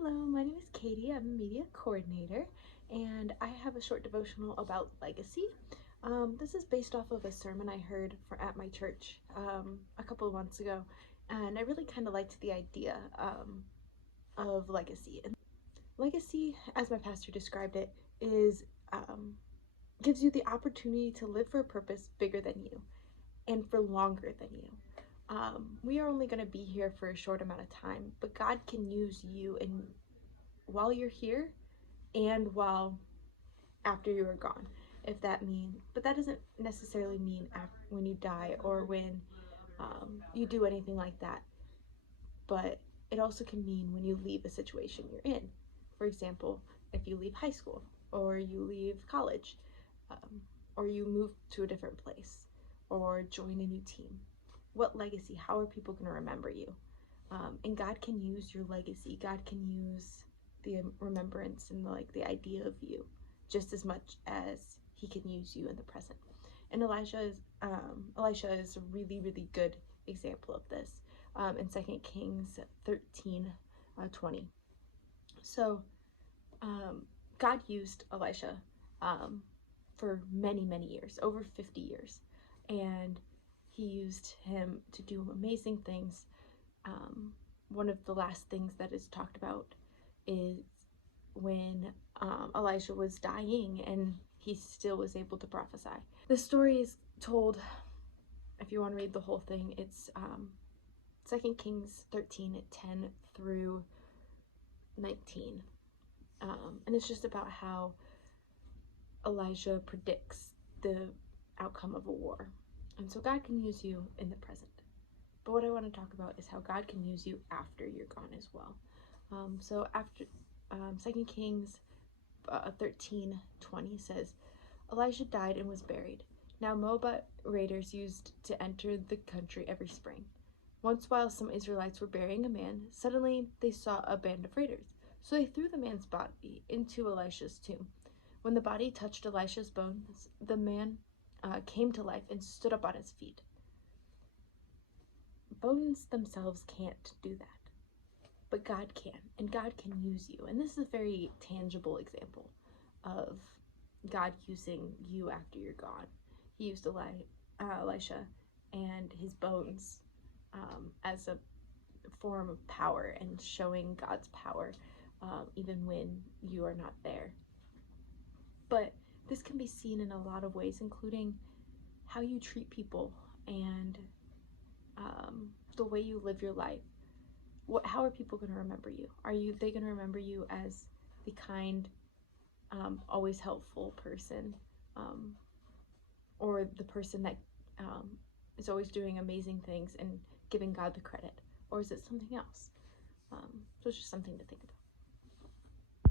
Hello, my name is Katie. I'm a media coordinator, and I have a short devotional about legacy. This is based off of a sermon I heard at my church a couple of months ago, and I really kind of liked the idea of legacy. And legacy, as my pastor described it, is gives you the opportunity to live for a purpose bigger than you and for longer than you. We are only going to be here for a short amount of time, but God can use you and while you're here and while after you are gone, if that means, but that doesn't necessarily mean when you die or when you do anything like that, but it also can mean when you leave a situation you're in. For example, if you leave high school or you leave college, or you move to a different place or join a new team. What legacy? How are people going to remember you? And God can use your legacy. God can use the remembrance and the idea of you just as much as He can use you in the present. And Elisha is a really good example of this in 2 Kings 13:20. So God used Elisha for many years, over 50 years, and He used him to do amazing things. One of the last things that is talked about is when Elisha was dying and he still was able to prophesy. The story is told, if you want to read the whole thing, it's 2 Kings 13:10 through 19. And it's just about how Elijah predicts the outcome of a war. And so God can use you in the present. But what I want to talk about is how God can use you after you're gone as well. So after 2 Kings 13:20 says, Elijah died and was buried. Now Moabite raiders used to enter the country every spring. Once while some Israelites were burying a man, suddenly they saw a band of raiders. So they threw the man's body into Elisha's tomb. When the body touched Elisha's bones, the man came to life and stood up on his feet. Bones themselves can't do that, but God can, and God can use you. And this is a very tangible example of God using you after you're gone. He used Elisha and his bones as a form of power and showing God's power even when you are not there. But this can be seen in a lot of ways, including how you treat people and the way you live your life. How are people going to remember you? They going to remember you as the kind, always helpful person, or the person that is always doing amazing things and giving God the credit? Or is it something else? So it's just something to think about.